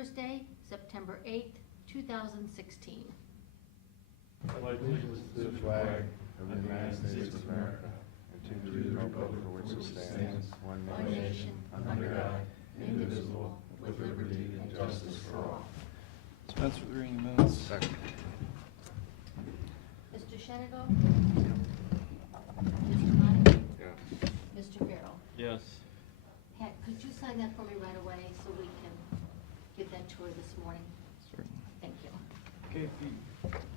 Thursday, September 8th, 2016. I pledge allegiance to the flag of the United States of America and to the republic for which it stands, one nation, under God, indivisible, with liberty and justice for all. Dispense with reading the minutes. Second. Mr. Shenigo? Mr. Monty? Yes. Mr. Farrell? Yes. Pat, could you sign that for me right away so we can get that to her this morning? Certainly. Thank you. Okay, Pete,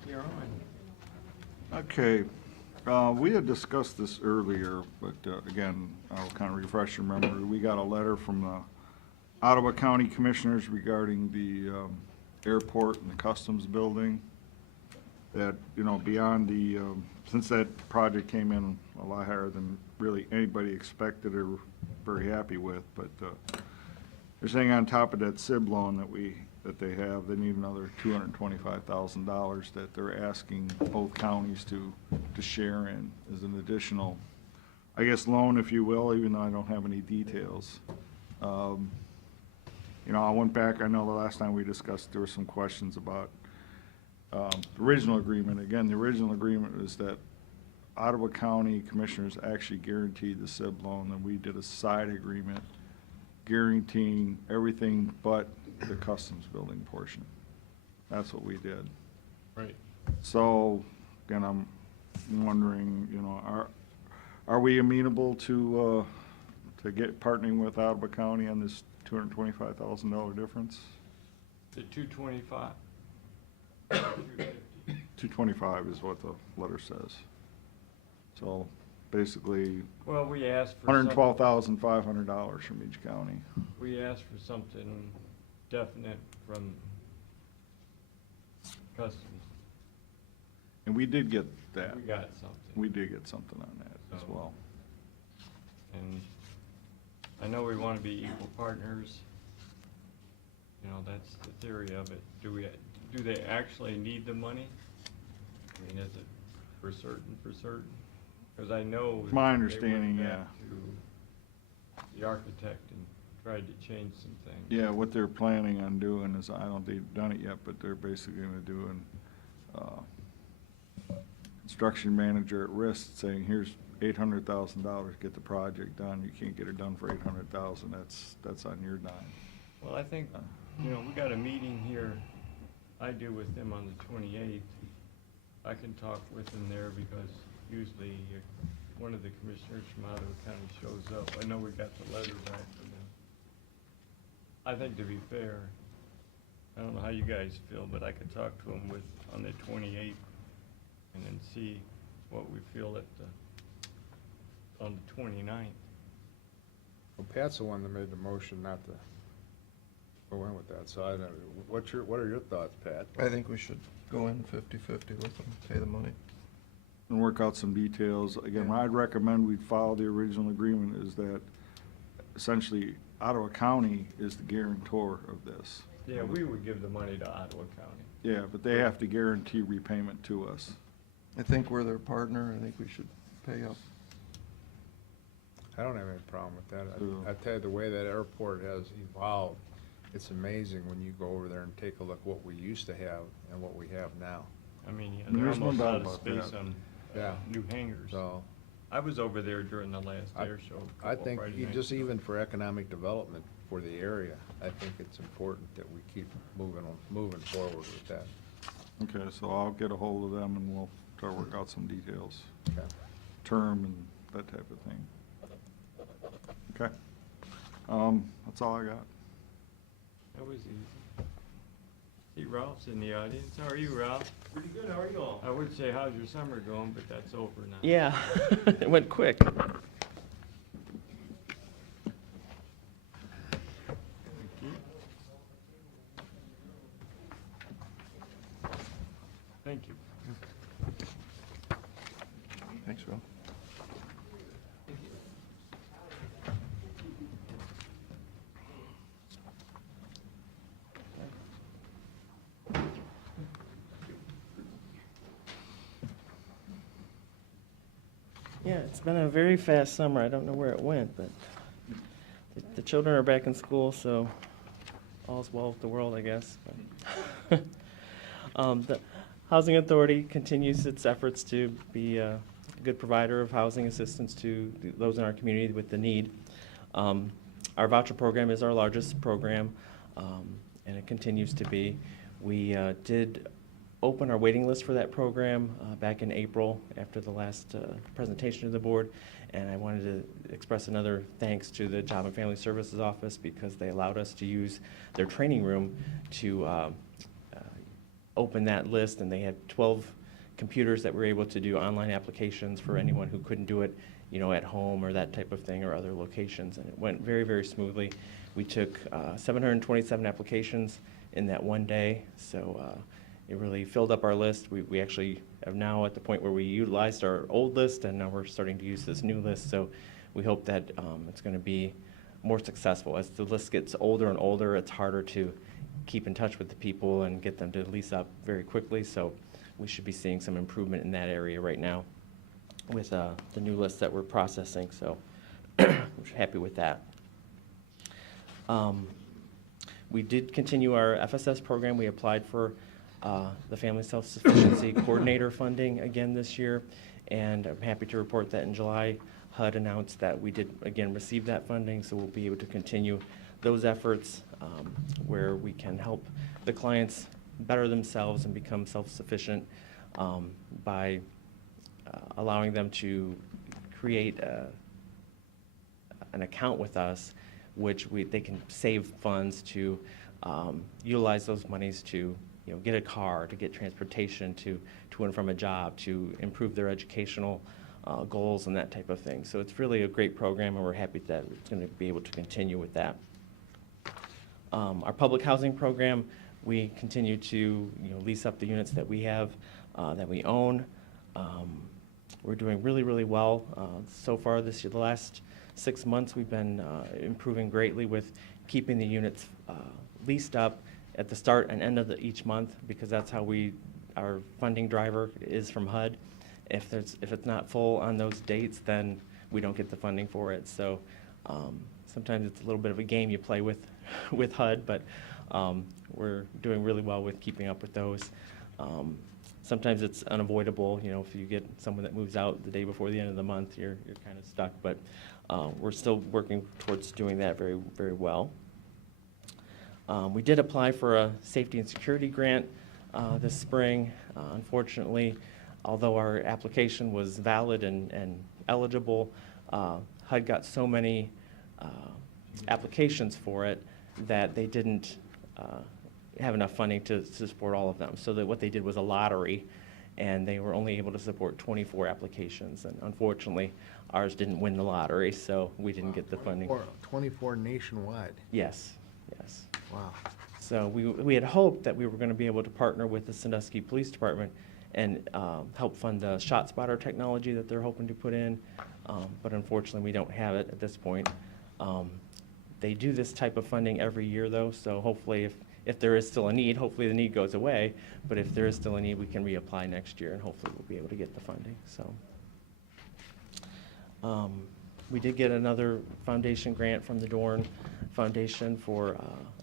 you're on. Okay, we had discussed this earlier, but again, I'll kind of refresh your memory. We got a letter from the Ottawa County Commissioners regarding the airport and the customs building. That, you know, beyond the, since that project came in a lot higher than really anybody expected or very happy with, but they're saying on top of that SIB loan that they have, they need another $225,000 that they're asking both counties to share in as an additional, I guess, loan, if you will, even though I don't have any details. You know, I went back, I know the last time we discussed, there were some questions about the original agreement. Again, the original agreement is that Ottawa County Commissioners actually guaranteed the SIB loan, and we did a side agreement guaranteeing everything but the customs building portion. That's what we did. Right. So, again, I'm wondering, you know, are we amenable to get partnering with Ottawa County on this $225,000 difference? The 225. 225 is what the letter says. So, basically, Well, we asked for $112,500 from each county. We asked for something definite from customs. And we did get that. We got something. We did get something on that as So- well. And I know we want to be equal partners. You know, that's the theory of it. Do they actually need the money? I mean, is it for certain? Because I know. My they understanding, went yeah. back to the architect and tried to change some things. Yeah, what they're planning on doing is, I don't think they've done it yet, but they're basically gonna do an, construction manager at risk, saying, here's $800,000, get the project done. You can't get it done for $800,000, that's on your dime. Well, I think, you know, we got a meeting here, I do with them on the 28th. I can talk with them there because usually one of the commissioners from Ottawa County shows up. I know we got the letter back from them. I think to be fair, I don't know how you guys feel, but I could talk to them on the 28th and then see what we feel on the 29th. Well, Pat's the one that made the motion not to go in with that, so I don't, what are your thoughts, Pat? I think we should go in 50-50 with them, pay the money. And work out some details. Again, what I'd recommend we follow the original agreement is that essentially Ottawa County is the guarantor of this. Yeah, we would give the money to Ottawa County. Yeah, but they have to guarantee repayment to us. I think we're their partner, I think we should pay up. I don't have any problem with that. So- I tell you, the way that airport has evolved, it's amazing when you go over there and take a look what we used to have and what we have now. I mean, yeah, And they're there's no almost doubt out of about space that. on Yeah. new hangars. So, I was over there during the last air show. a I couple think Friday nights just ago. even for economic development for the area, I think it's important that we keep moving forward with that. Okay, so I'll get a hold of them and we'll try to work out some details, Okay. term and that type of thing. Okay. That's all I got. That was easy. See, Ralph's in the audience. How are you, Ralph? Pretty good, how are you all? I would say, how's your summer going, but that's over now. Yeah, it went quick. Thank you. Thanks, Phil. Yeah, it's been a very fast summer. I don't know where it went, but the children are back in school, so all's well with the world, I guess. But the Housing Authority continues its efforts to be a good provider of housing assistance to those in our community with the need. Our voucher program is our largest program, and it continues to be. We did open our waiting list for that program back in April after the last presentation to the board, and I wanted to express another thanks to the Job and Family Services Office because they allowed us to use their training room to open that list, and they had 12 computers that were able to do online applications for anyone who couldn't do it, you know, at home or that type of thing or other locations, and it went very, very smoothly. We took 727 applications in that one day, so it really filled up our list. We actually are now at the point where we utilized our old list, and now we're starting to use this new list, so we hope that it's going to be more successful. As the list gets older and older, it's harder to keep in touch with the people and get them to lease up very quickly, so we should be seeing some improvement in that area right now with the new list that we're processing, so we're happy with that. We did continue our FSS program. We applied for the Family Self-Sufficiency Coordinator funding again this year, and I'm happy to report that in July, HUD announced that we did again receive that funding, so we'll be able to continue those efforts where we can help the clients better themselves and become self-sufficient by allowing them to create an account with us, which they can save funds to utilize those monies to, you know, get a car, to get transportation to and from a job, to improve their educational goals and that type of thing. So it's really a great program, and we're happy that it's going to be able to continue with that. Our public housing program, we continue to, you know, lease up the units that we have, that we own. We're doing really, really well so far this year. The last 6 months, we've been improving greatly with keeping the units leased up at the start and end of each month, because that's how our funding driver is from HUD. If it's not full on those dates, then we don't get the funding for it. So sometimes it's a little bit of a game you play with HUD, but we're doing really well with keeping up with those. Sometimes it's unavoidable, you know, if you get someone that moves out the day before the end of the month, you're kind of stuck, but we're still working towards doing that very, very well. We did apply for a safety and security grant this spring. Unfortunately, although our application was valid and eligible, HUD got so many applications for it that they didn't have enough funding to support all of them. So that what they did was a lottery, and they were only able to support 24 applications. And unfortunately, ours didn't win the lottery, so we didn't get the funding. 24 nationwide. Yes, yes. Wow. So we had hoped that we were going to be able to partner with the Sandusky Police Department and help fund the shot spotter technology that they're hoping to put in, but unfortunately we don't have it at this point. They do this type of funding every year though, so hopefully if there is still a need, hopefully the need goes away, but if there is still a need, we can reapply next year and hopefully we'll be able to get the funding. So we did get another foundation grant from the Dorn Foundation for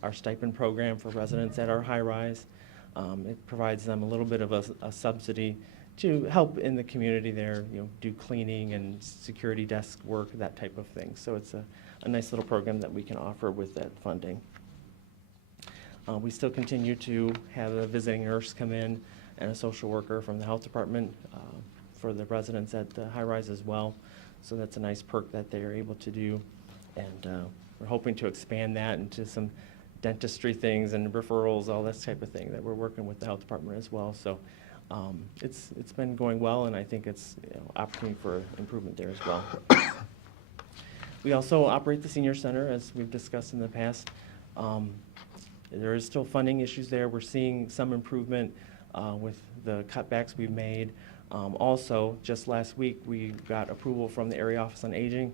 our stipend program for residents at our high-rise. It provides them a little bit of a subsidy to help in the community there, you know, do cleaning and security desk work, that type of thing. So it's a nice little program that we can offer with that funding. We still continue to have a visiting nurse come in and a social worker from the health department for the residents at the high-rise as well. So that's a nice perk that they are able to do. And we're hoping to expand that into some dentistry things and referrals, all that type of thing that we're working with the health department as well. So it's been going well, and I think it's, you know, opportunity for improvement there as well. We also operate the senior center, as we've discussed in the past. There is still funding issues there. We're seeing some improvement with the cutbacks we've made. Also, just last week, we got approval from the Erie Office on Aging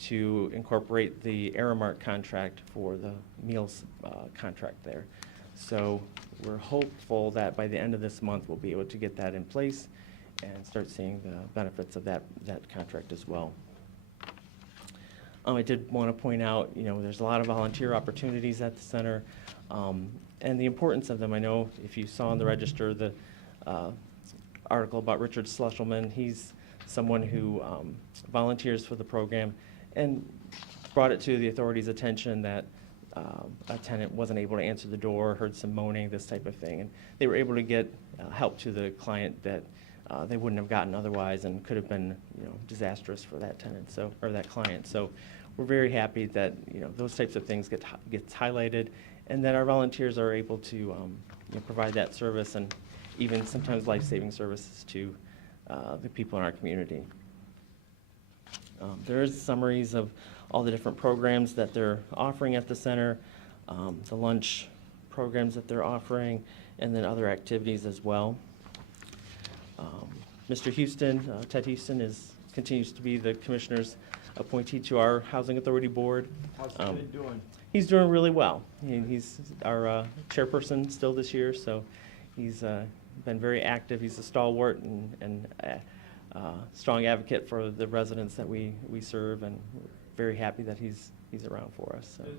to incorporate the Aramark contract for the meals contract there. So we're hopeful that by the end of this month, we'll be able to get that in place and start seeing the benefits of that contract as well. I did want to point out, there's a lot of volunteer opportunities at the center, and the importance of them. I know if you saw in the register the article about Richard Schleselman, he's someone who volunteers for the program and brought it to the authorities' attention that a tenant wasn't able to answer the door, heard some moaning, this type of thing. And they were able to get help to the client that they wouldn't have gotten otherwise, and could have been, disastrous for that tenant, or that client. So we're very happy that, those types of things gets highlighted, and that our volunteers are able to provide that service, and even sometimes life-saving services to the people in our community. There's summaries of all the different programs that they're offering at the center, the lunch programs that they're offering, and then other activities as well. Mr. Houston, Ted Houston, continues to be the commissioner's appointee to our Housing Authority Board. How's Ted doing? He's doing really well. He's our chairperson still this year, so he's been very active. He's a stalwart and strong advocate for the residents that we serve, and we're very happy that he's around for us. So. Does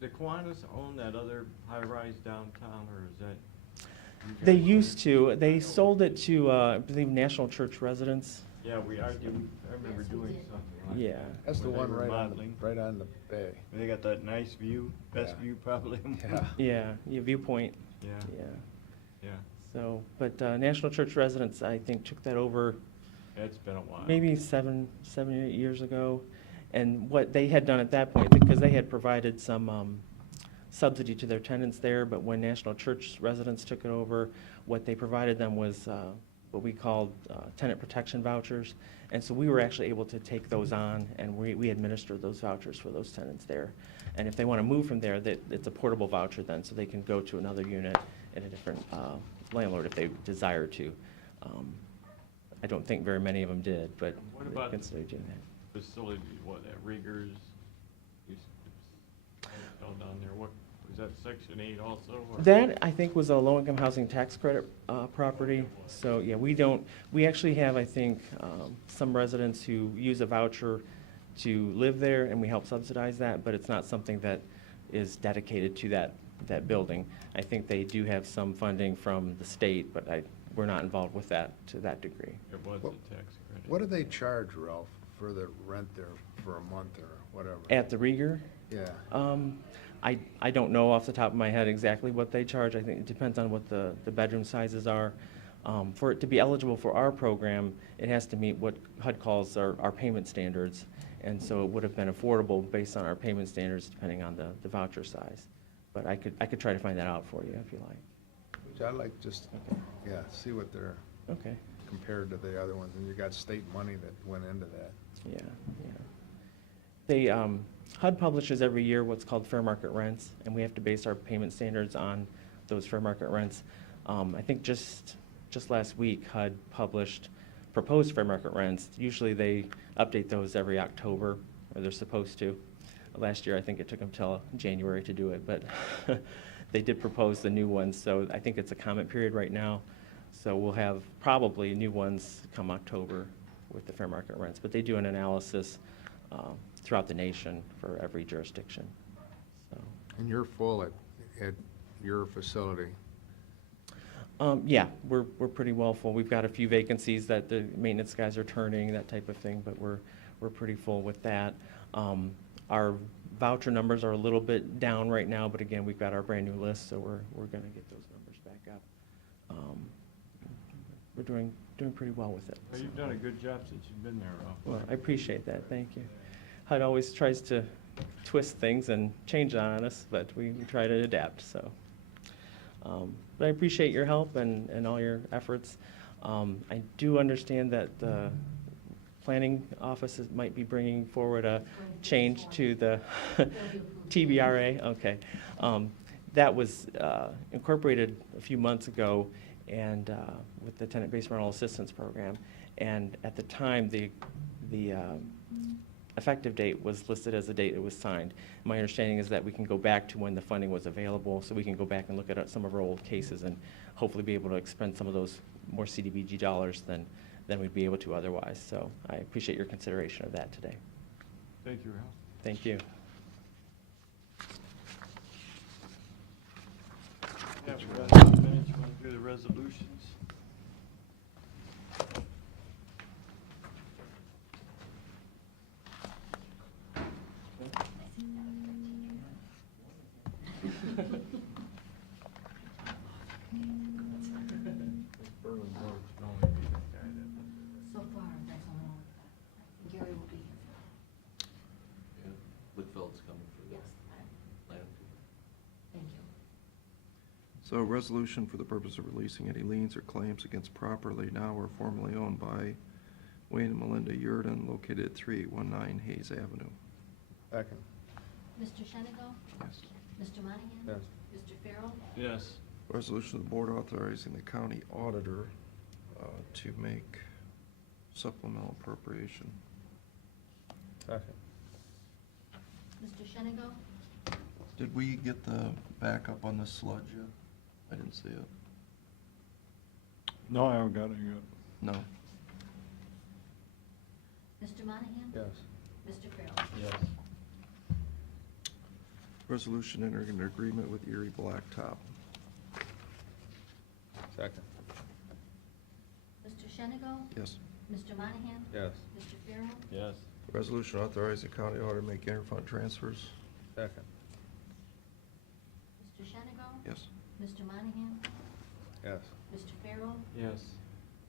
the Kiwanis own that other high-rise downtown, or is that? They used to. They sold it to, I believe, National Church residents. Yeah, I remember doing something like Yeah. that. That's the when they one were right on modeling. the bay. They got that nice view, best Yeah. view probably. Yeah. Yeah, Viewpoint. Yeah, Yeah. yeah. So, but National Church residents, I think, took that over It's been a while. maybe 7 or 8 years ago. And what they had done at that point, because they had provided some subsidy to their tenants there, but when National Church residents took it over, what they provided them was what we called tenant protection vouchers. And so we were actually able to take those on, and we administer those vouchers for those tenants there. And if they want to move from there, it's a portable voucher then, so they can go to another unit in a different landlord if they desire to. I don't think very many of them did, but What they about considered doing that. facility, what, that Riggers, fell down there, what, was that Section 8 also? or- That, I think, was a low-income housing tax credit property. So, yeah, we actually have, I think, some residents who use a voucher to live there, and we help subsidize that, but it's not something that is dedicated to that building. I think they do have some funding from the state, but we're not involved with that to that degree. It was What- a tax credit. What do they charge, Ralph, for the rent there for a month or whatever? At the Rieger, Yeah. I don't know off the top of my head exactly what they charge. I think it depends on what the bedroom sizes are. For it to be eligible for our program, it has to meet what HUD calls our payment standards. And so it would have been affordable based on our payment standards, depending on the voucher size. But I could try to find that out for you if you like. Which I like just, yeah, see what they're Okay, compared to the other ones. And you got state money that went into that. yeah. They, HUD publishes every year what's called fair market rents, and we have to base our payment standards on those fair market rents. I think just last week, HUD published proposed fair market rents. Usually they update those every October, or they're supposed to. Last year, I think it took them till January to do it, but they did propose the new ones, so I think it's a comment period right now. So we'll have probably new ones come October with the fair market rents, but they do an analysis throughout the nation for every jurisdiction. So, And you're full at your facility. yeah, we're pretty well full. We've got a few vacancies that the maintenance guys are turning, that type of thing, but we're pretty full with that. Our voucher numbers are a little bit down right now, but again, we've got our brand new list, so we're going to get those numbers back up. We're doing pretty well with it. Well, you've done a good job since you've been there, Ralph. Well, I appreciate that, thank you. HUD always tries to twist things and change on us, but we try to adapt, so. But I appreciate your help and all your efforts. I do understand that the planning offices might be bringing forward a change to the TBRA, okay. That was incorporated a few months ago and with the tenant-based rental assistance program. And at the time, the effective date was listed as the date it was signed. My understanding is that we can go back to when the funding was available, so we can go back and look at some of our old cases and hopefully be able to expend some of those more CDBG dollars than we'd be able to otherwise. So I appreciate your consideration of that today. Thank you, Ralph. Thank you. Yeah, we got a few minutes. You want to do the resolutions? Berlin Road can only be that guy that. So far, that's all. Gary will be here. Yeah, Whitfeld's coming for the Yes, land. thank you. So a resolution for the purpose of releasing any liens or claims against property now or formerly owned by Wayne and Melinda Yurden located at 3819 Hayes Avenue. Second. Mr. Shenigo? Yes. Mr. Monahan? Yes. Mr. Farrell? Yes. Resolution of the board authorizing the county auditor to make supplemental appropriation. Second. Mr. Shenigo? Did we get the backup on this sludge yet? I didn't see it. No, I haven't got it yet. No. Mr. Monahan? Yes. Mr. Farrell? Yes. Resolution entering an agreement with Erie Blacktop. Second. Mr. Shenigo? Yes. Mr. Monahan? Yes. Mr. Farrell? Yes. Resolution authorizing the county auditor to make interfund transfers. Second. Mr. Shenigo? Yes. Mr. Monahan? Yes. Mr. Farrell? Yes.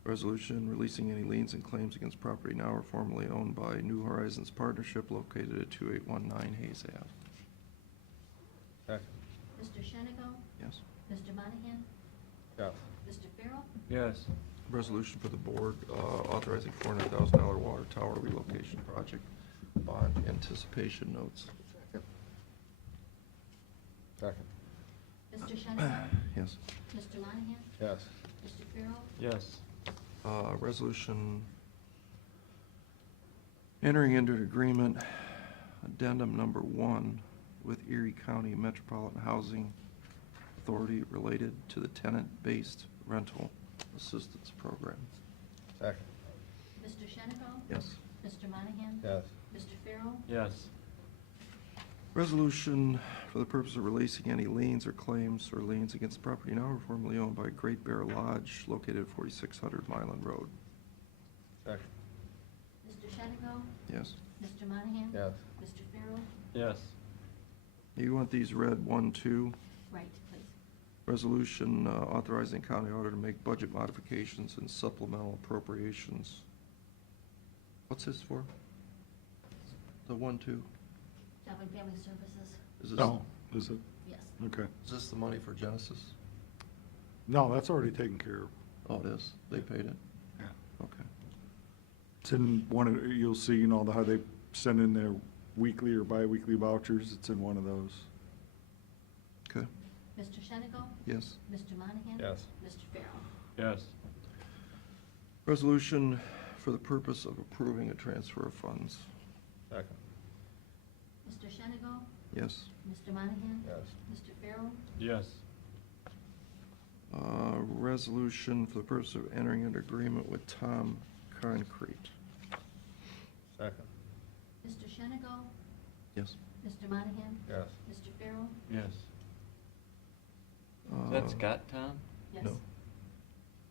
Resolution releasing any liens and claims against property now or formerly owned by New Horizons Partnership located at 2819 Hayes Ave. Second. Mr. Shenigo? Yes. Mr. Monahan? Yes. Mr. Farrell? Yes. Resolution for the board authorizing $400,000 water tower relocation project bond anticipation notes. Second. Mr. Shenigo? Yes. Mr. Monahan? Yes. Mr. Farrell? Yes. Resolution entering into an agreement, addendum number 1, with Erie County Metropolitan Housing Authority related to the tenant-based rental assistance program. Second. Mr. Shenigo? Yes. Mr. Monahan? Yes. Mr. Farrell? Yes. Resolution for the purpose of releasing any liens or claims or liens against property now or formerly owned by Great Bear Lodge located at 4600 Myland Road. Second. Mr. Shenigo? Yes. Mr. Monahan? Yes. Mr. Farrell? Yes. You want these read 1, 2? Right, please. Resolution authorizing county auditor to make budget modifications and supplemental appropriations. What's this for? The 1, 2? Job and Family Services? Is this, No, is it? Yes. Okay. is this the money for Genesis? No, that's already taken care of. Oh, it is? They paid it? Yeah. Okay. It's in one of, you'll see, you know, how they send in their weekly or bi-weekly vouchers. It's in one of those. Okay. Mr. Shenigo? Yes. Mr. Monahan? Yes. Mr. Farrell? Yes. Resolution for the purpose of approving a transfer of funds. Second. Mr. Shenigo? Yes. Mr. Monahan? Yes. Mr. Farrell? Yes. Resolution for the purpose of entering into agreement with Tom Concrete. Second. Mr. Shenigo? Yes. Mr. Monahan? Yes. Mr. Farrell? Yes. Is that Uh, Scott, Tom? Yes. No.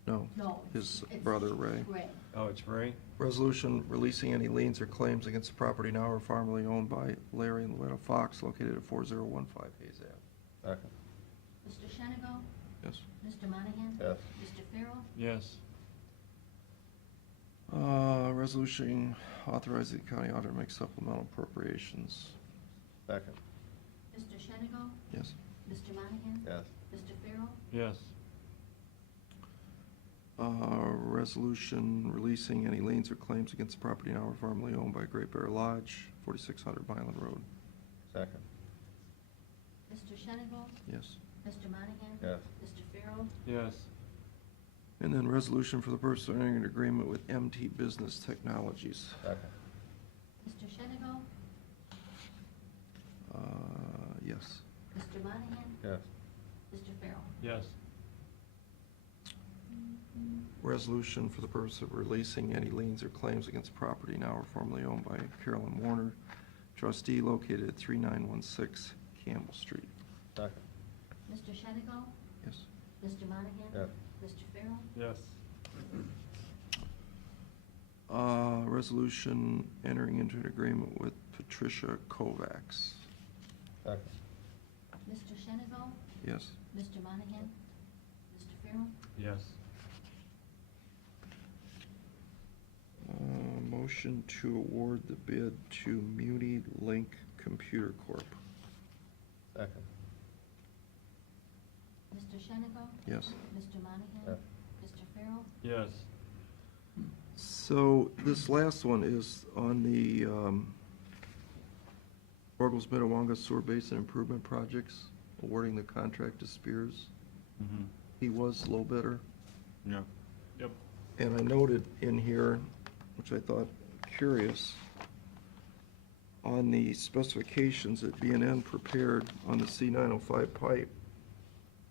No. No. His it's brother, Ray. Ray. Oh, it's Ray? Resolution releasing any liens or claims against the property now or formerly owned by Larry and Loretta Fox located at 4015 Hayes Ave. Second. Mr. Shenigo? Yes. Mr. Monahan? Yes. Mr. Farrell? Yes. Resolution authorizing the county auditor to make supplemental appropriations. Second. Mr. Shenigo? Yes. Mr. Monahan? Yes. Mr. Farrell? Yes. Resolution releasing any liens or claims against the property now or formerly owned by Great Bear Lodge, 4600 Myland Road. Second. Mr. Shenigo? Yes. Mr. Monahan? Yes. Mr. Farrell? Yes. And then resolution for the purpose of entering an agreement with MT Business Technologies. Second. Mr. Shenigo? Yes. Mr. Monahan? Yes. Mr. Farrell? Yes. Resolution for the purpose of releasing any liens or claims against property now or formerly owned by Carolyn Warner trustee located at 3916 Campbell Street. Second. Mr. Shenigo? Yes. Mr. Monahan? Yes. Mr. Farrell? Yes. Resolution entering into an agreement with Patricia Kovacs. Second. Mr. Shenigo? Yes. Mr. Monahan? Mr. Farrell? Yes. Motion to award the bid to Muni Link Computer Corp. Second. Mr. Shenigo? Yes. Mr. Monahan? Yes. Mr. Farrell? Yes. So this last one is on the Orgles Minnewanka Sewer Basin Improvement Projects, awarding the contract to Spears. Mhm. He was low bidder. Yeah. Yep. And I noted in here, which I thought curious, on the specifications that B&N prepared on the C905 pipe,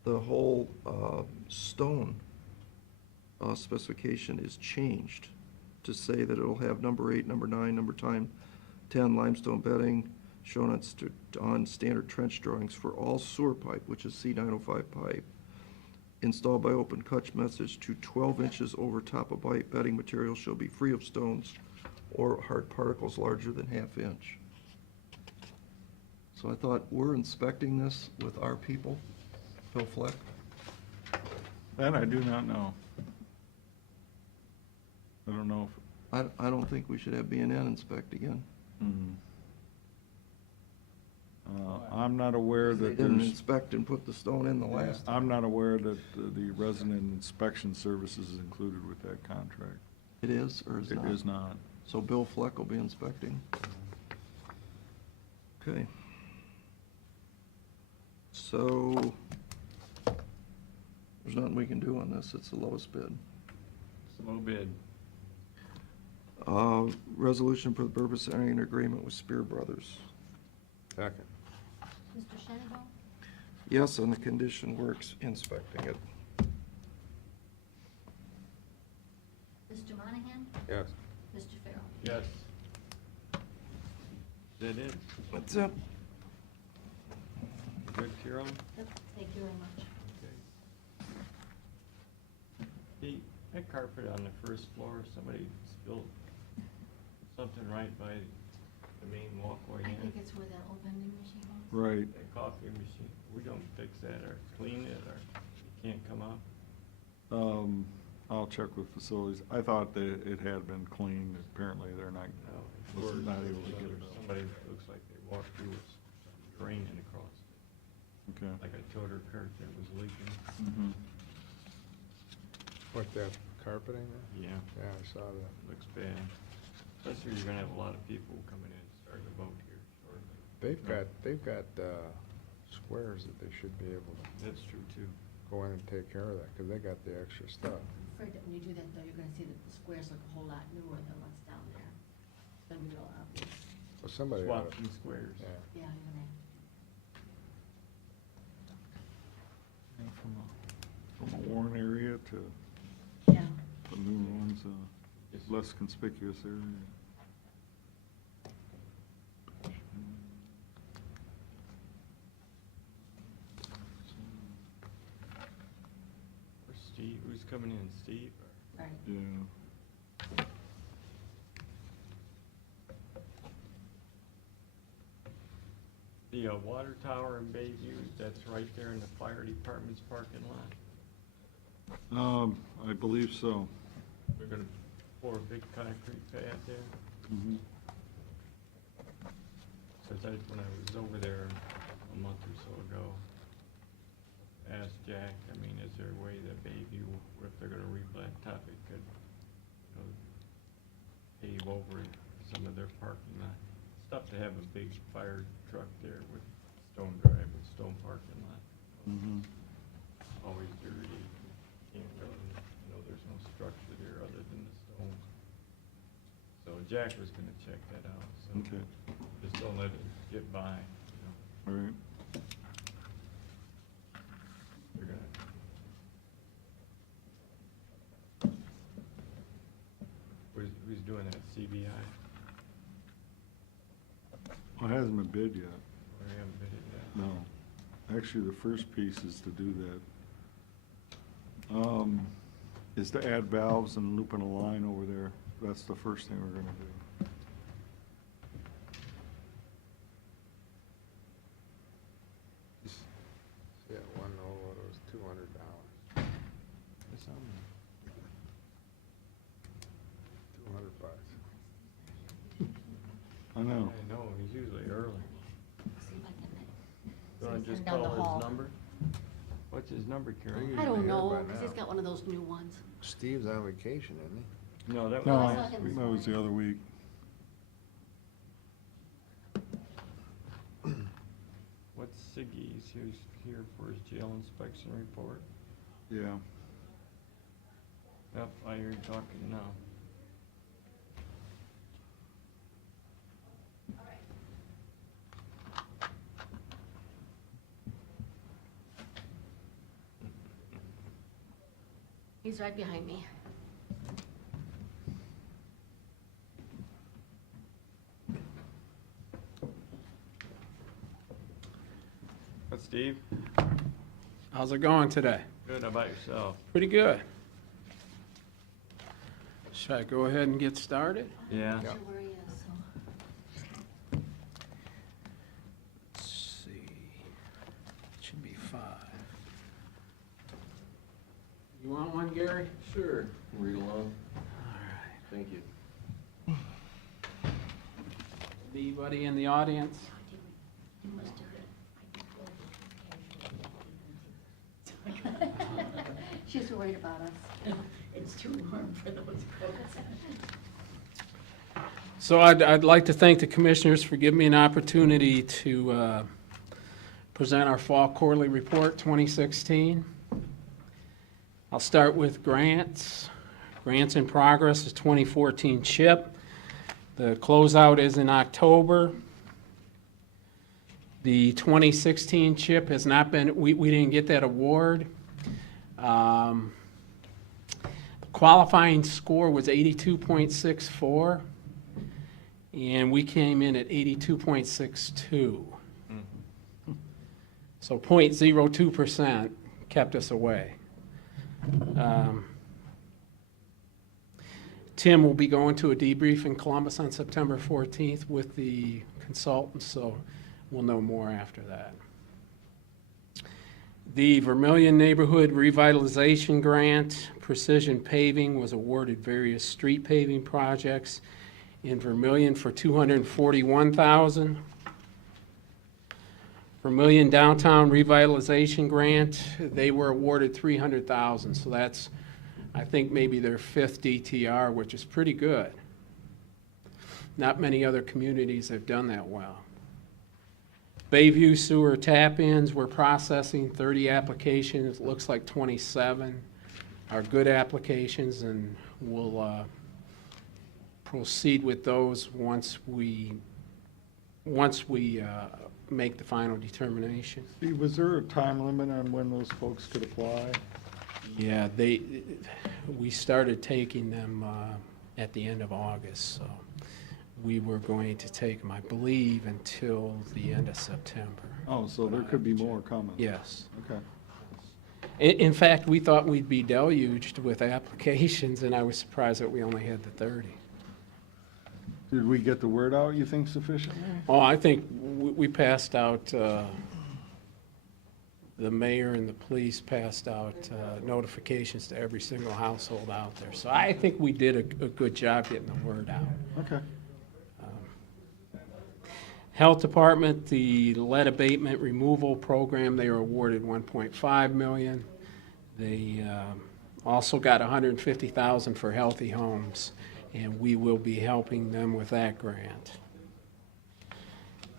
the whole stone specification is changed to say that it'll have number 8, number 9, number 10 limestone bedding shown on standard trench drawings for all sewer pipe, which is C905 pipe, installed by open cut message to 12 inches over top of pipe. Bedding material shall be free of stones or hard particles larger than ½ inch. So I thought, we're inspecting this with our people, Phil Fleck. That I do not know. I don't know if, I don't think we should have B&N inspect again. I'm not aware They that didn't there's, inspect and put the stone in the last time. I'm not aware that the resident inspection services is included with that contract. It is, or is It not? is not. So Bill Fleck will be inspecting? Okay. So, there's nothing we can do on this, it's the lowest bid. Slow bid. Resolution for the purpose of entering an agreement with Spear Brothers. Second. Mr. Shenigo? Yes, on the condition we're inspecting it. Mr. Monahan? Yes. Mr. Farrell? Yes. Is that it? That's it. Good, Carol? Yep, thank you very much. Okay. That carpet on the first floor, somebody spilled something right by the main walkway I in. think it's where that old vending machine was. Right. That coffee machine, we don't fix that or clean it or it can't come out. I'll check with facilities. I thought that it had been cleaned. Apparently, they're not, Or was not able to get it out. somebody looks like they walked through with draining across, Okay. like a toter cart that was leaking. Mhm. What, that carpeting there? Yeah, Yeah, I saw that. looks bad. Especially you're gonna have a lot of people coming in, starting to vote here shortly. They've got squares that they should be able to That's true too. go in and take care of that, because they got the extra stuff. I'm afraid that when you do that, though, you're gonna see that the squares look a whole lot newer than what's down there. It's gonna be real obvious. Well, somebody ought Swap to, some squares. yeah. Yeah, you're gonna have Yeah, from a worn area to to. Yeah. the new ones, less conspicuous area. Or Steve, who's coming in, Steve? Right. Yeah. The water tower in Bayview, that's right there in the fire department's parking lot. I believe so. We're gonna pour a big concrete pad there. Mhm. Cause when I was over there a month or so ago, asked Jack, I mean, is there a way that Bayview, if they're gonna re-blacktop it, could, you know, pave over some of their parking lot? It's tough to have a big fire truck there with stone drive, with stone parking lot. Mhm. Always dirty, can't really, you know, there's no structure there other than the stone. So Jack was gonna check that out, so. Okay. Just don't let it get by, you know. All right. They're gonna. Who's doing that, CBI? hasn't been bid yet. We haven't bid it yet. No. Actually, the first piece is to do that. Is to add valves and looping a line over there. That's the first thing we're gonna do. Yeah, one over, it was $200. It's on there. $200. I know. I know, he's usually early. See if I can- You wanna He's just down the call hall. his number? What's his number, Carol? I Usually don't here know, by because he's now. got one of those new ones. Steve's on vacation, isn't he? No, that was No, last second. week. that was the other week. What's Siggy's, who's here for his jail inspection report? Yeah. Yep, I hear you talking now. He's right behind me. What's Steve? How's it going today? Good, how about yourself? Pretty good. Should I go ahead and get started? Yeah. Not sure where he is, so. Let's see. It should be 5. You want one, Gary? Sure. Read along. All right. Thank you. Anybody in the audience? You must have. She's worried about us. It's too warm for those coats. So I'd like to thank the commissioners for giving me an opportunity to present our Fall Quarterly Report 2016. I'll start with grants. Grants in progress is 2014 CHIP. The closeout is in October. The 2016 CHIP has not been, we didn't get that award. The qualifying score was 82.64, and we came in at 82.62. So 0.02% kept us away. Tim will be going to a debrief in Columbus on September 14th with the consultants, so we'll know more after that. The Vermillion Neighborhood Revitalization Grant, Precision Paving, was awarded various street paving projects in Vermillion for $241,000. Vermillion Downtown Revitalization Grant, they were awarded $300,000, so that's, I think, maybe their 5th DTR, which is pretty good. Not many other communities have done that well. Bayview Sewer Tap-ins, we're processing 30 applications. It looks like 27 are good applications, and we'll proceed with those once we make the final determination. Steve, was there a time limit on when those folks could apply? Yeah, we started taking them at the end of August, so we were going to take them, I believe, until the end of September. Oh, so there could be more coming? Yes. Okay. In fact, we thought we'd be deluged with applications, and I was surprised that we only had the 30. Did we get the word out, you think, sufficiently? Oh, I think we passed out, the mayor and the police passed out notifications to every single household out there. So I think we did a good job getting the word out. Okay. Health Department, the lead abatement removal program, they were awarded $1.5 million. They also got $150,000 for Healthy Homes, and we will be helping them with that grant.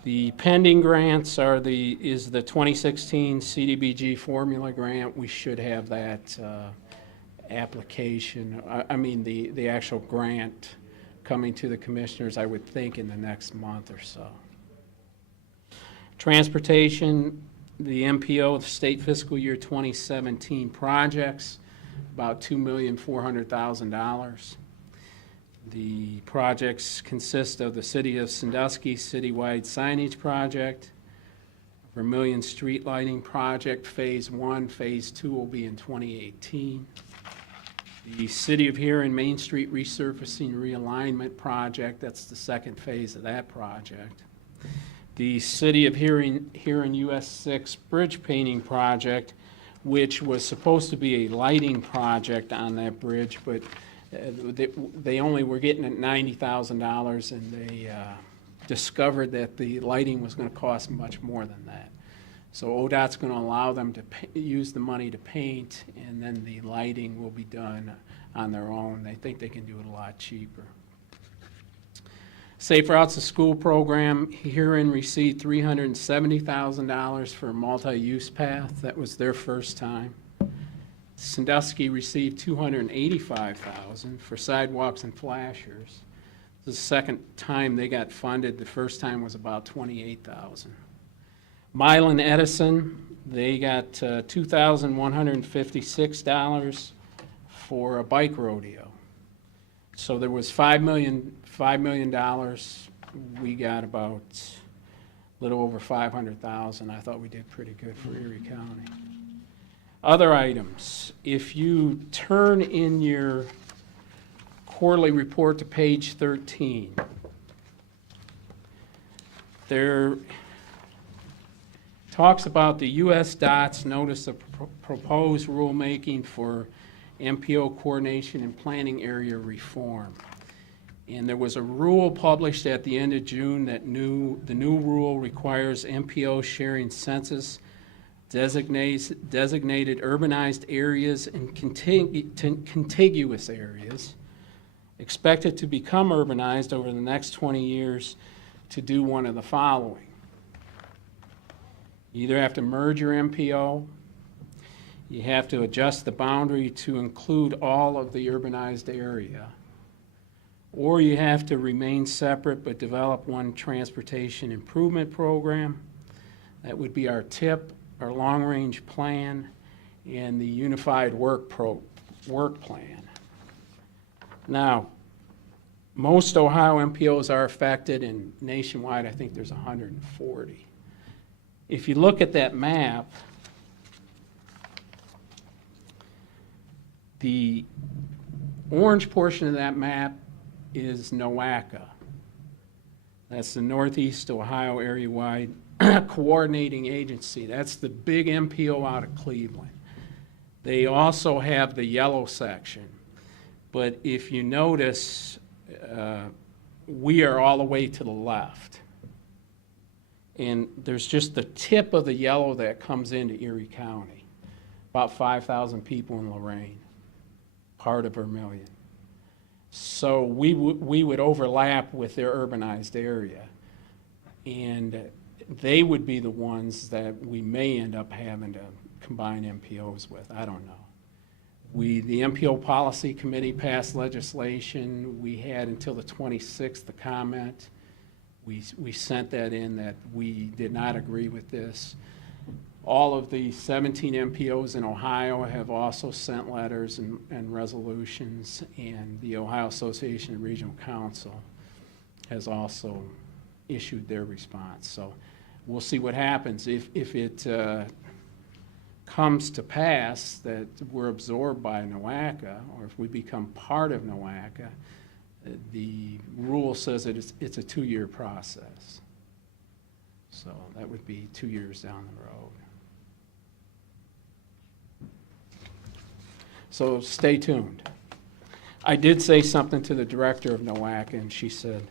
The pending grants is the 2016 CDBG formula grant. We should have that application, the actual grant coming to the commissioners, I would think, in the next month or so. Transportation, the MPO, the state fiscal year 2017 projects, about $2,400,000. The projects consist of the City of Sandusky citywide signage project, Vermillion Street Lighting Project, Phase 1, Phase 2 will be in 2018. The City of Erie Main Street Resurfacing Realignment Project, that's the second phase of that project. The City of Erie US 6 Bridge Painting Project, which was supposed to be a lighting project on that bridge, but they only were getting at $90,000, and they discovered that the lighting was going to cost much more than that. So ODOT's going to allow them to use the money to paint, and then the lighting will be done on their own. They think they can do it a lot cheaper. Safe Routes to School program, Huron received $370,000 for a multi-use path. That was their first time. Sandusky received $285,000 for sidewalks and flashers. The second time they got funded. The first time was about $28,000. Milan Edison, they got $2,156 for a bike rodeo. So there was $5 million. We got about a little over $500,000. I thought we did pretty good for Erie County. Other items, if you turn in your quarterly report to page 13, there talks about the U.S. DOT's notice of proposed rulemaking for MPO coordination and planning area reform. And there was a rule published at the end of June that the new rule requires MPO sharing census designated urbanized areas and contiguous areas expected to become urbanized over the next 20 years to do one of the following. You either have to merge your MPO, you have to adjust the boundary to include all of the urbanized area, or you have to remain separate but develop one transportation improvement program. That would be our TIP, our long-range plan, and the unified work plan. Now, most Ohio MPOs are affected, and nationwide I think there's 140. If you look at that map, the orange portion of that map is NOACA. That's the Northeast Ohio Area-Wide Coordinating Agency. That's the big MPO out of Cleveland. They also have the yellow section. But if you notice, we are all the way to the left. And there's just the tip of the yellow that comes into Erie County. About 5,000 people in Lorain, part of Vermillion. So we would overlap with their urbanized area. And they would be the ones that we may end up having to combine MPOs with. I don't know. The MPO Policy Committee passed legislation. We had until the 26th to comment. We sent that in that we did not agree with this. All of the 17 MPOs in Ohio have also sent letters and resolutions, and the Ohio Association of Regional Council has also issued their response. So we'll see what happens. If it comes to pass that we're absorbed by NOACA, or if we become part of NOACA, the rule says that it's a 2-year process. So that would be 2 years down the road. So stay tuned. I did say something to the director of NOACA, and she said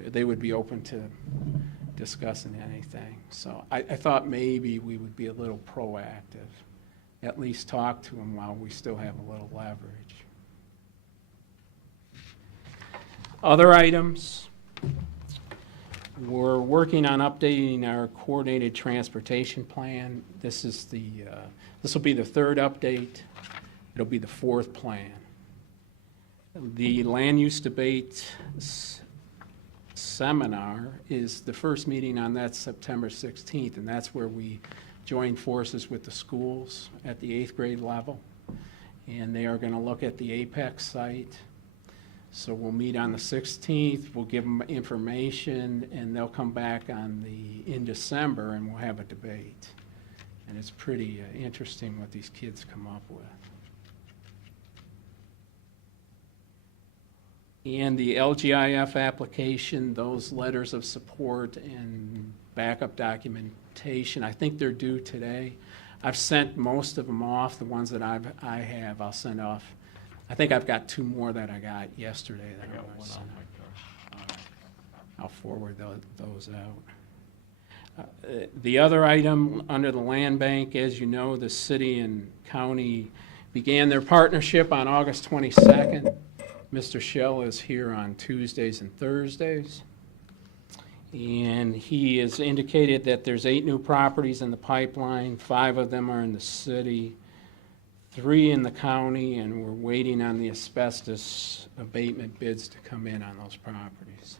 they would be open to discussing anything. So I thought maybe we would be a little proactive, at least talk to them while we still have a little leverage. Other items, we're working on updating our coordinated transportation plan. This will be the third update. It'll be the fourth plan. The land use debate seminar is the first meeting on that September 16th, and that's where we join forces with the schools at the 8th grade level. And they are going to look at the Apex site So we'll meet on the 16th, we'll give them information, and they'll come back in December, and we'll have a debate. And it's pretty interesting what these kids come up with. And the LGIF application, those letters of support and backup documentation, I think they're due today. I've sent most of them off, the ones that I have, I'll send off. I think I've got 2 more that I got yesterday that I got I'm gonna one send on out. my car. I'll forward those out. The other item, under the land bank, as you know, the city and county began their partnership on August 22nd. Mr. Shell is here on Tuesdays and Thursdays. And he has indicated that there's 8 new properties in the pipeline, 5 of them are in the city, 3 in the county, and we're waiting on the asbestos abatement bids to come in on those properties.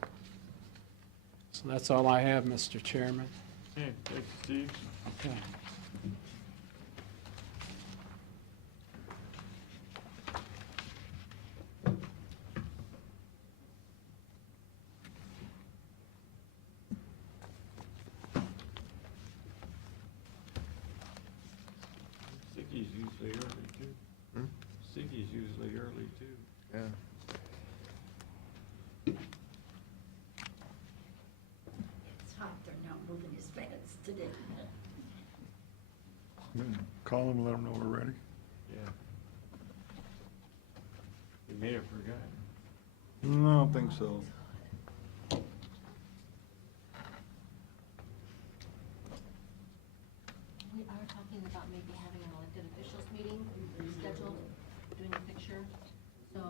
So that's all I have, Mr. Chairman. Okay, thanks, Steve. Okay. Sicky's usually early too. Hmm? Sicky's usually early too. Yeah. It's hot, they're not moving as fast today. Call them, let them know we're ready. Yeah. We may have forgotten. No, I don't think so. We are talking about maybe having an elected officials meeting scheduled, doing a picture. So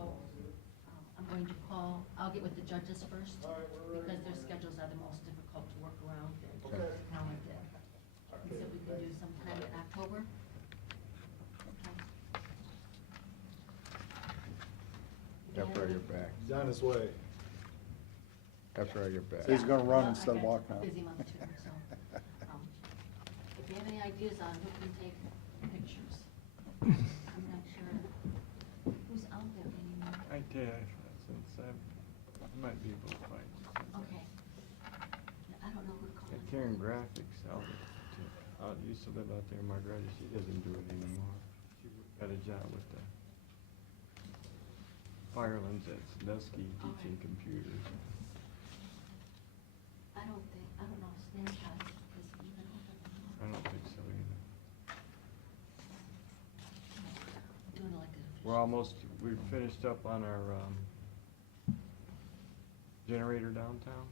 I'm going to call, I'll get with the judges first, because their schedules are the most difficult to work around. Calendar. And so we can do sometime in October. Okay. After I get back. He's on his way. After I get back. So he's gonna run Well, instead of I've got walk a now. busy month too, so, if you have any ideas on who can take pictures, I'm not sure who's out there anymore. I did, since I might be able to find you. Okay. Yeah, I don't know who to call. And Karen Graphics used to live out there in Margaretta. She doesn't do it anymore. She got a job with the Firelands at Sandusky teaching Okay. computers. I don't know if Snail's House is even open. I don't think so either. Doing elected We're officials. we've finished up on our generator downtown.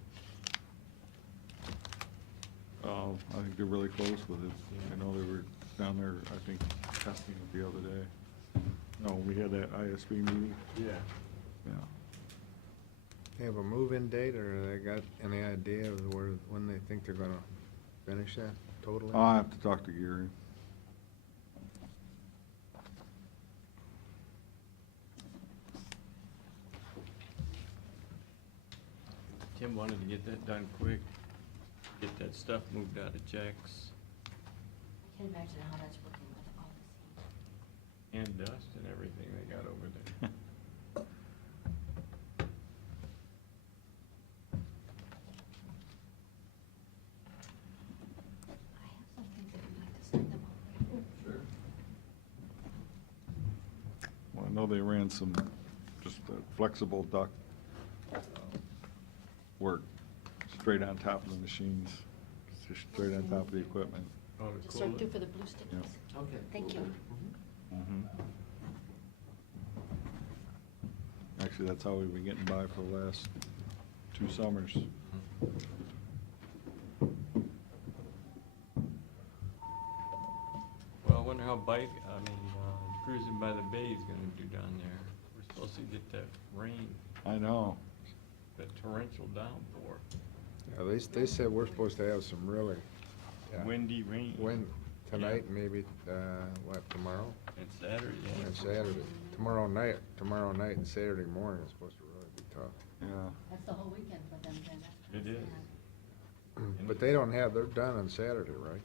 Oh, I think they're really close with it. I know they were down there, I think, testing it the other day. No, we had that ISB meeting. Yeah. Yeah. They have a move-in date, or they got any idea of when they think they're gonna finish that totally? I'll have to talk to Gary. Tim wanted to get that done quick, get that stuff moved out of Jack's I can't imagine how that's working with all this heat. and dust and everything they got over there. I have some things that we'd like to send them over. Sure. Well, I know they ran some, just flexible duct work straight on top of the machines, just straight on top of the equipment. Oh, to Just cool right through it. for the blue stickies. Okay. Thank you. Mhm. Actually, that's how we've been getting by for the last 2 summers. Well, I wonder how cruising by the bay is gonna do down there. We're supposed to get that rain, I know. that torrential downpour, Yeah, they said we're supposed to have some really, yeah, windy rain. wind tonight, maybe, tomorrow? And Saturday, yeah. And Saturday. Tomorrow night and Saturday morning is supposed to really be tough. Yeah. That's the whole weekend for them, then. It is. But they're done on Saturday, right?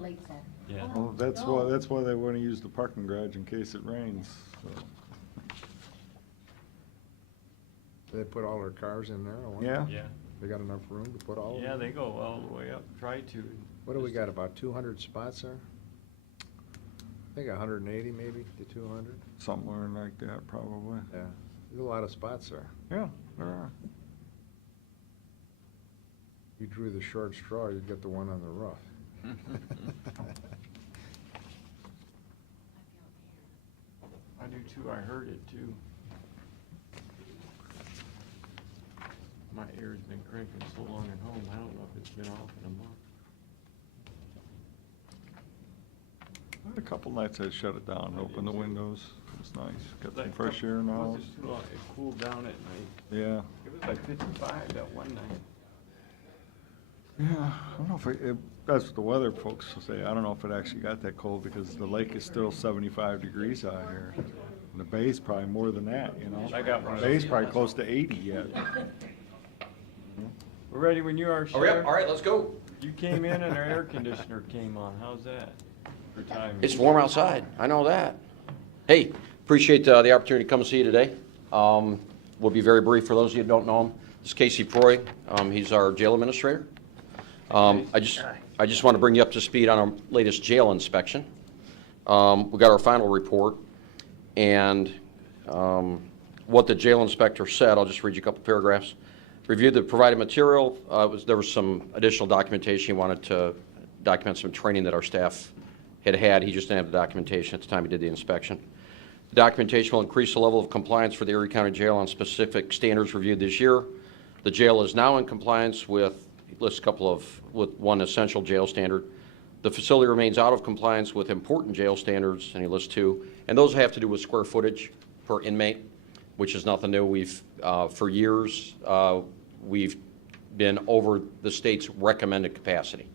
Late Saturday. Yeah. Oh, Well, that's no. why they want to use the parking garage in case it rains, so. They put all their cars in there? or what? Yeah? Yeah, They got enough room to put all of them? yeah, they go all the way up, try to. What do we got, about 200 spots there? I think 180 maybe to 200. Somewhere like that, probably. Yeah, there's a lot of spots there. Yeah, there are. You drew the short straw, you'd get the one on the roof. I do too, I heard it too. My ear's been cranking so long at home, I don't know if it's been off in a month. A couple nights I shut it down, opened the windows. It was nice. Got some Like, fresh air in the it house. wasn't too long. It cooled down at night. Yeah. It was like 55 that one night. Yeah, I don't know if that's what the weather folks will say. I don't know if it actually got that cold because the lake is still 75 degrees out here. And the bay's probably more than that, you know? I got one of The bay's those. probably close to 80 yet. We're ready when you are, Oh, yeah, Sheriff. all right, let's go. You came in and our air conditioner came on. How's that for timing? It's warm outside, I know that. Hey, appreciate the opportunity to come see you today. We'll be very brief for those of you who don't know him. This is Casey Proy. He's our jail administrator. I just want to bring you up to speed on our latest jail inspection. We got our final report, and what the jail inspector said, I'll just read you a couple paragraphs. Reviewed the provided material. There was some additional documentation. He wanted to document some training that our staff had. He just didn't have the documentation at the time he did the inspection. The documentation will increase the level of compliance for the Erie County Jail on specific standards reviewed this year. The jail is now in compliance with, he lists a couple of, with one essential jail standard. The facility remains out of compliance with important jail standards, and he lists two, and those have to do with square footage per inmate, which is nothing new. We've, for years, we've been over the state's recommended capacity.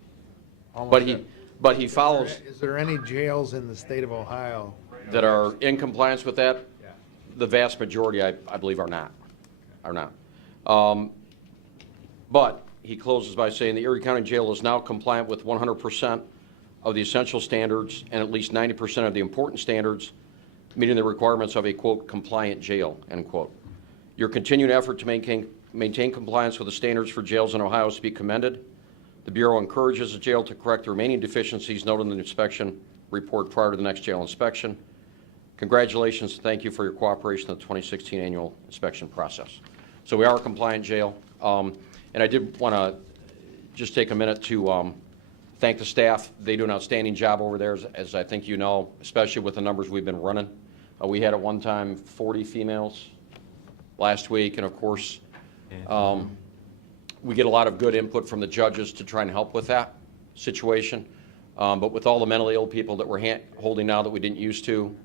But he follows Is there any jails in the state of Ohio? that are in compliance with that. Yeah. The vast majority, I believe, are not. But he closes by saying the Erie County Jail is now compliant with 100% of the essential standards and at least 90% of the important standards, meeting the requirements of a, quote, compliant jail, end quote. Your continued effort to maintain compliance with the standards for jails in Ohio is to be commended. The Bureau encourages the jail to correct the remaining deficiencies noted in the inspection report prior to the next jail inspection. Congratulations and thank you for your cooperation in the 2016 annual inspection process. So we are a compliant jail. And I did want to just take a minute to thank the staff. They do an outstanding job over there, as I think you know, especially with the numbers we've been running. We had at one time 40 females last week, and of course, we get a lot of good input from the judges to try and help with that situation. But with all the mentally ill people that we're holding now that we didn't used to,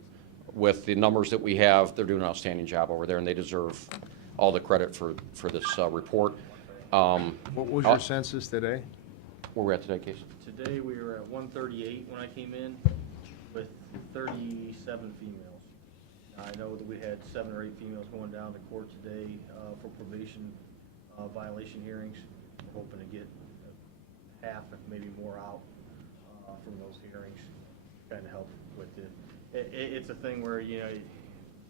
with the numbers that we have, they're doing an outstanding job over there, and they deserve all the credit for this report. What was your census today? Where we're at today, Case? Today, we were at 138 when I came in, with 37 females. I know that we had 7 or 8 females going down to court today for probation violation hearings. We're hoping to get half, if maybe more, out from those hearings, kind of help with it. It's a thing where, you know,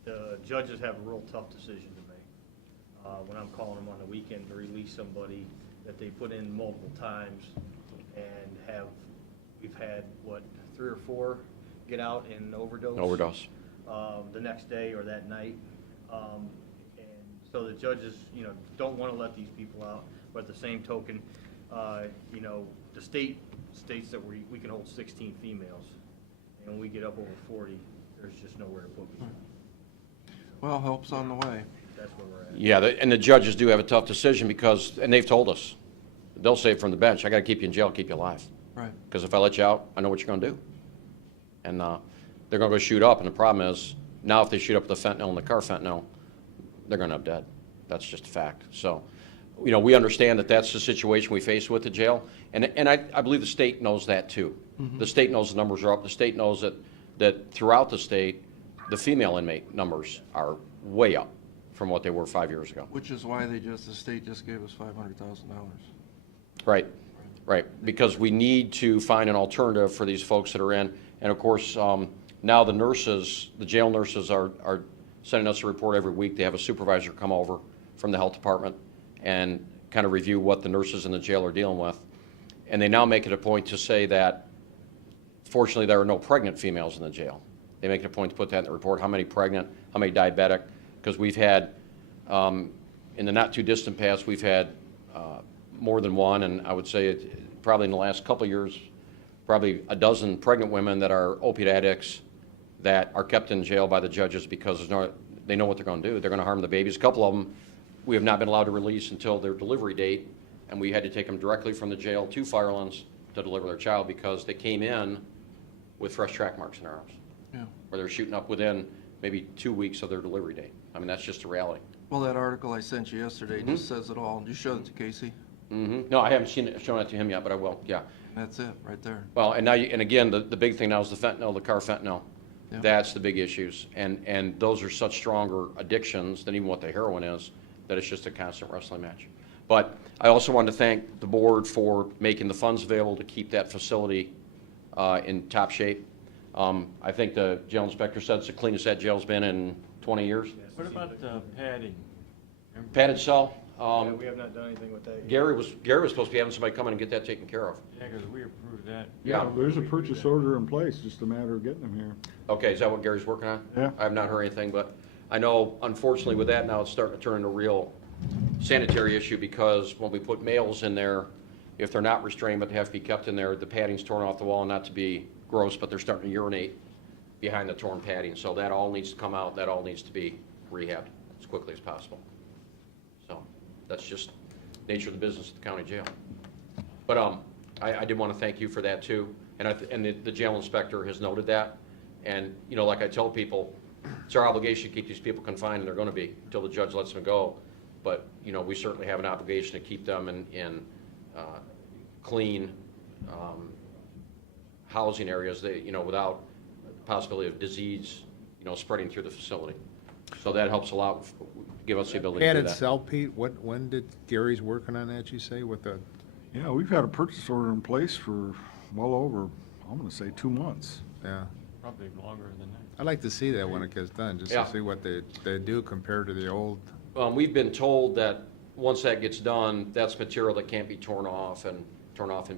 the judges have a real tough decision to make. When I'm calling them on the weekend to release somebody that they put in multiple times, and we've had, what, 3 or 4 get out in overdose? Overdose. The next day or that night. And so the judges, you know, don't want to let these people out, but at the same token, you know, the state states that we can hold 16 females, and when we get up over 40, there's just nowhere to put people. Well, help's on the way. That's where we're at. Yeah, and the judges do have a tough decision because, and they've told us, they'll say from the bench, I got to keep you in jail, keep you alive. Right. Because if I let you out, I know what you're going to do. And they're going to go shoot up, and the problem is, now if they shoot up the fentanyl and the carfentanyl, they're going to end up dead. That's just a fact. So, you know, we understand that that's the situation we face with the jail, and I believe the state knows that too. Mm-hmm. The state knows the numbers are up. The state knows that throughout the state, the female inmate numbers are way up from what they were 5 years ago. Which is why the state just gave us $500,000. Right, right, because we need to find an alternative for these folks that are in, and of course, now the jail nurses are sending us a report every week. They have a supervisor come over from the health department and kind of review what the nurses in the jail are dealing with. And they now make it a point to say that, fortunately, there are no pregnant females in the jail. They make it a point to put that in the report, how many pregnant, how many diabetic, because we've had, in the not-too-distant past, we've had more than one, and I would say probably in the last couple of years, probably a dozen pregnant women that are opiate addicts that are kept in jail by the judges because they know what they're going to do. They're going to harm the babies. A couple of them we have not been allowed to release until their delivery date, and we had to take them directly from the jail to Firelands to deliver their child because they came in with fresh track marks in their arms. Yeah. Or they're shooting up within maybe 2 weeks of their delivery date. I mean, that's just a reality. Well, that article I sent you yesterday just says it all. You showed it to Casey? No, I haven't shown it to him yet, but I will, yeah. That's it, right there. Well, and now, and again, the big thing now is the fentanyl, the carfentanil. Yeah. That's the big issues. And those are such stronger addictions than even what the heroin is, that it's just a constant wrestling match. But I also wanted to thank the board for making the funds available to keep that facility in top shape. I think the jail inspector said it's the cleanest that jail's been in 20 years. What about padding? Padded cell. Yeah, we have not done anything with that yet. Gary was supposed to be having somebody come in and get that taken care of. Yeah, because we approved that. Yeah. There's a purchase order in place, just a matter of getting them here. Okay, is that what Gary's working on? Yeah. I have not heard anything, but I know unfortunately with that now it's starting to turn into a real sanitary issue because when we put males in there, if they're not restrained but they have to be kept in there, the padding's torn off the wall, not to be gross, but they're starting to urinate behind the torn padding. So that all needs to come out, that all needs to be rehabbed as quickly as possible. So that's just nature of the business at the county jail. But I did want to thank you for that too. And the jail inspector has noted that. And, you know, like I tell people, it's our obligation to keep these people confined, and they're going to be until the judge lets them go. But, you know, we certainly have an obligation to keep them in clean housing areas, without possibility of disease, spreading through the facility. So that helps a lot, give us the ability to do Padded that. cell, Pete, when did, Gary's working on that, you say, with the, Yeah, we've had a purchase order in place for well over, I'm gonna say 2 months. yeah. Probably longer than that. I'd like to see that when it gets done, just Yeah. to see what they do compared to the old. We've been told that once that gets done, that's material that can't be torn off in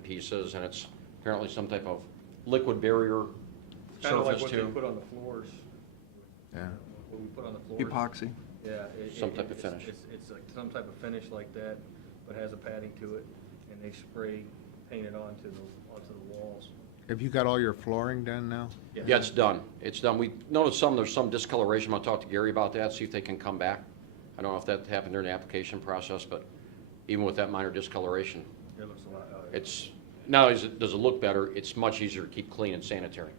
pieces, and it's apparently some type of liquid barrier Kind of like surface what they too. put on the floors, Yeah. what we put on the floors. Epoxy. Yeah. Some type of finish. It's like some type of finish like that, but has a padding to it, and they spray, paint it onto the walls. Have you got all your flooring done now? Yeah, it's done. It's done. We noticed there's some discoloration. I'm gonna talk to Gary about that, see if they can come back. I don't know if that happened during the application process, but even with that minor discoloration, It looks a lot, it's, not only does it look better, it's much easier to keep clean and sanitary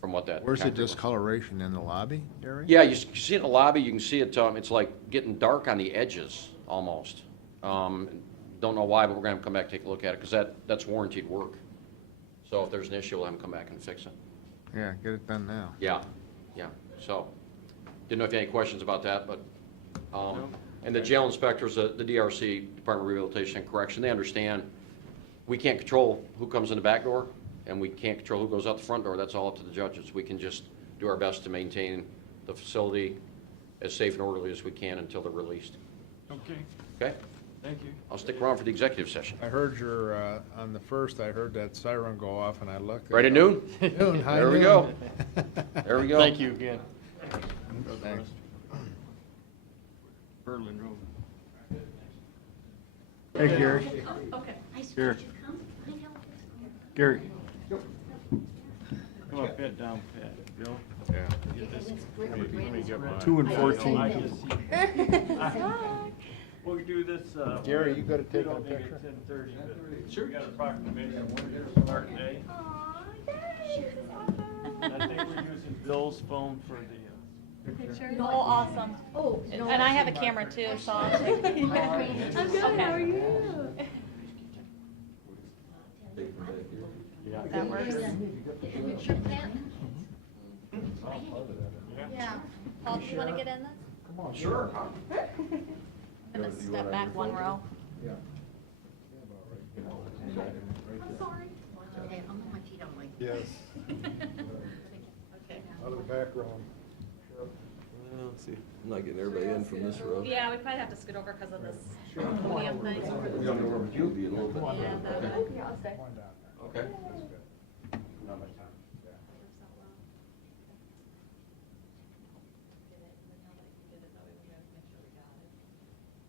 from what that. Where's the concrete was. discoloration, in the lobby, Gary? Yeah, you see it in the lobby, you can see it, it's like getting dark on the edges, almost. Don't know why, but we're gonna have to come back and take a look at it, because that's warranted work. So if there's an issue, we'll have them come back and fix it. Yeah, get it done now. Yeah, so, didn't know if you had any questions about that, but, and the jail inspectors, the DRC, Department of Rehabilitation and Correction, they understand, we can't control who comes in the back door, and we can't control who goes out the front door, that's all up to the judges. We can just do our best to maintain the facility as safe and orderly as we can until they're released. Okay, Okay? thank you. I'll stick around for the executive session. I heard on the first, I heard that siren go off, and I looked. Right at noon? Noon, high There we noon. go. There we go. Thank you again. Thanks. Berlin Road. Hey, Gary. Okay. I said, Here. "Could you come find out what's going on?" Gary. Come up, head down, Pat. Bill? Yeah. Get this. Let me get mine. 2 and I 14. just- We'll do this. Gary, you gotta we take don't a make it picture? 10:30, but we got a proclamation of when you're start day. I think we're using Bill's phone for the picture. Oh, awesome. Oh, no. And I have a camera too, so I'll take it. I'm good, how are you? That works. Picture plant? Yeah. Paul, do you want to get in this? Come on, sure. I'm going to step back one row. I'm sorry. Okay, I'm on my feet, I'm like. Yes. Okay. Out of the background. Well, let's see, I'm not getting everybody in from this row. Yeah, we probably have to scoot over because of this podium thing. We don't know where you'll be in a little bit. Yeah, that, I'll stay. Okay.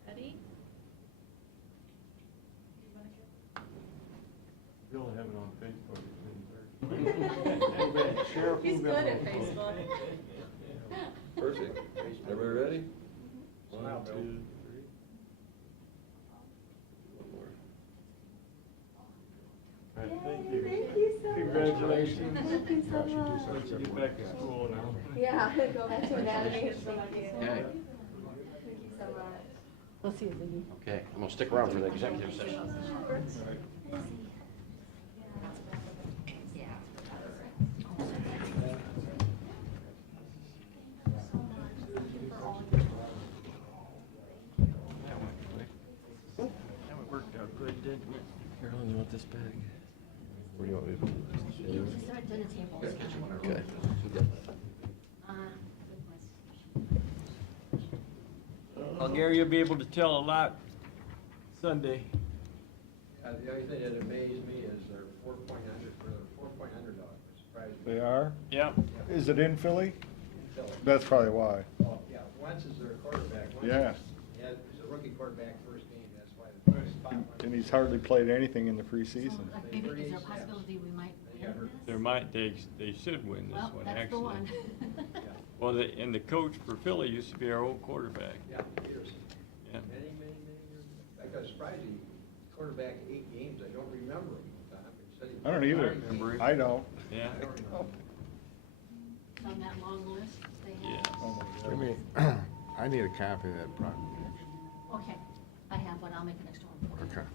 Ready? You'll have it on Facebook. He's good at Facebook. Perfect. Everybody ready? One, two, three. One more. All right, thank you. Thank you so much. Congratulations. Thank you so much. Let you get back to school now. Yeah, go back to anatomy. Thank you. Okay. Thank you so much. We'll see you, Ziggy. Okay, I'm gonna stick around for the executive session. That worked out good, didn't it? Carolyn, you want this bag? Where do you want me to put it? You just start doing the tables. Okay. Well, Gary, you'll be able to tell a lot Sunday. The only thing that amazed me is they're $4,100 surprised me. They are? Yep. Is it in Philly? Philly. That's probably why. Oh, yeah, Wentz is their quarterback. Wentz Yeah. he's a rookie quarterback first game, that's why the first spot. And he's hardly played anything in the preseason. So, like, maybe, is there a possibility we might win this? There might, they should win this Well, one, that's the actually. one. Well, and the coach for Philly used to be our old quarterback. Yeah, Peterson. Yeah. Many years. I got surprised he quarterback 8 games, I don't remember him. Tom. He said he- I don't either. remember him. I don't. Yeah. I don't remember. On that long list they Yeah. have. Give me, I need a copy of that proclamation. Okay, I have one, I'll make an extra one for you. Okay.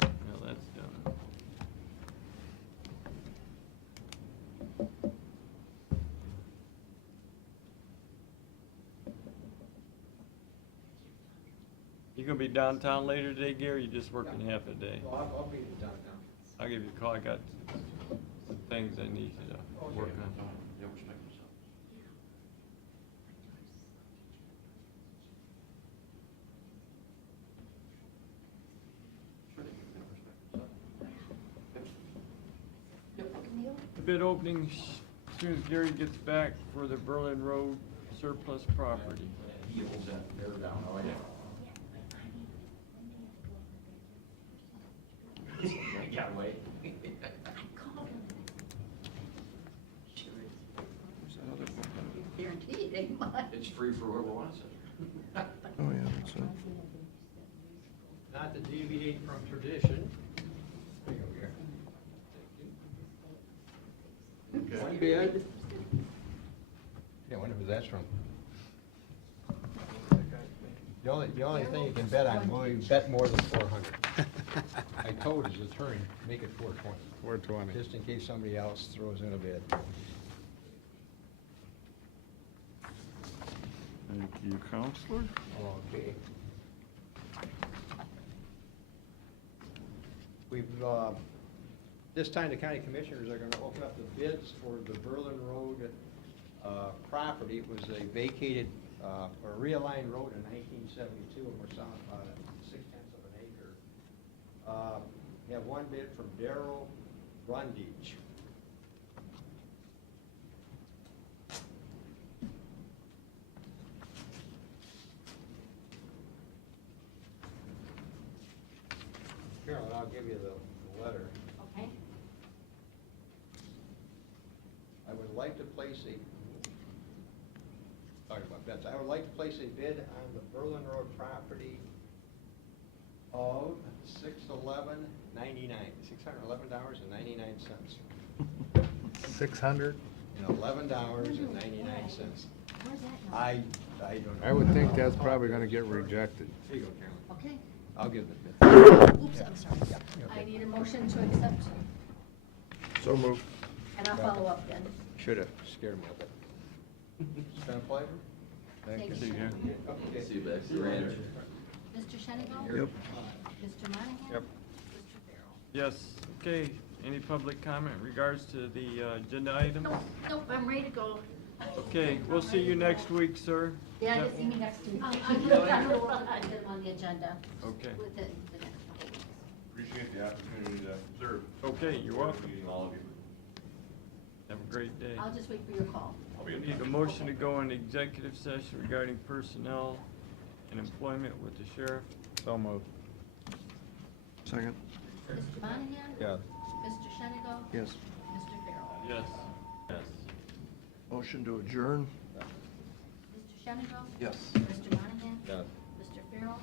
Well, that's done. You gonna be downtown later today, Gary? You just working half a day? Well, I'll be in downtown. I'll give you a call. I got some things I need you to work on. Yeah, respect yourself. Sure, you can respect yourself. The bid opening as soon as Gary gets back for the Berlin Road surplus property. He owns that, they're down, oh, yeah. Yeah, wait. Where's that other book? Guaranteed, ain't much. It's free for whoever wants it. Oh, yeah, that's it. Not to deviate from tradition. There you go, Gary. One bid. Yeah, wonder who that's from. The only thing you can bet on, will you bet more than 400? I told his attorney, make it 420. 420. Just in case somebody else throws in a bid. Thank you, Counselor. Okay. We've, this time the county commissioners are gonna open up the bids for the Berlin Road, property. It was a vacated, or realigned road in 1972, and we're selling about 0.6 of an acre. We have one bid from Darrell Brundage. Carolyn, I'll give you the letter. Okay, I would like to place a, talking about bids, I would like to place a bid on the Berlin Road property of $611.99. $600? And $11.99. where's that now? I don't know. I would think that's probably gonna get rejected. Here you go, Carolyn. Okay, I'll give the bid. oops, I'm sorry. I need a motion to accept, So moved. and I'll follow up then. Should've scared me a bit. It's been a pleasure. Thank you. See you. Okay. See you back at the ranch. Mr. Shenigal? Yep. Mr. Monahan? Yep. Mr. Farrell? Yes, okay. Any public comment in regards to the agenda items? Nope, nope, I'm ready to go. Okay, we'll see you next week, sir. Yeah, you see me next week. I'm gonna work on get them on the agenda. Okay. Within the next couple of weeks. Appreciate the opportunity to observe. Okay, you're welcome. Meeting all of you. Have a great day. I'll just wait for your call. I'll be We in need a touch. motion to go into executive session regarding personnel and employment with the sheriff. So moved. Second? Mr. Monahan? Yes. Mr. Shenigo? Yes. Mr. Farrell? Yes. Yes. Motion to adjourn? Mr. Shenigo? Yes. Mr. Monahan? Yes. Mr. Farrell?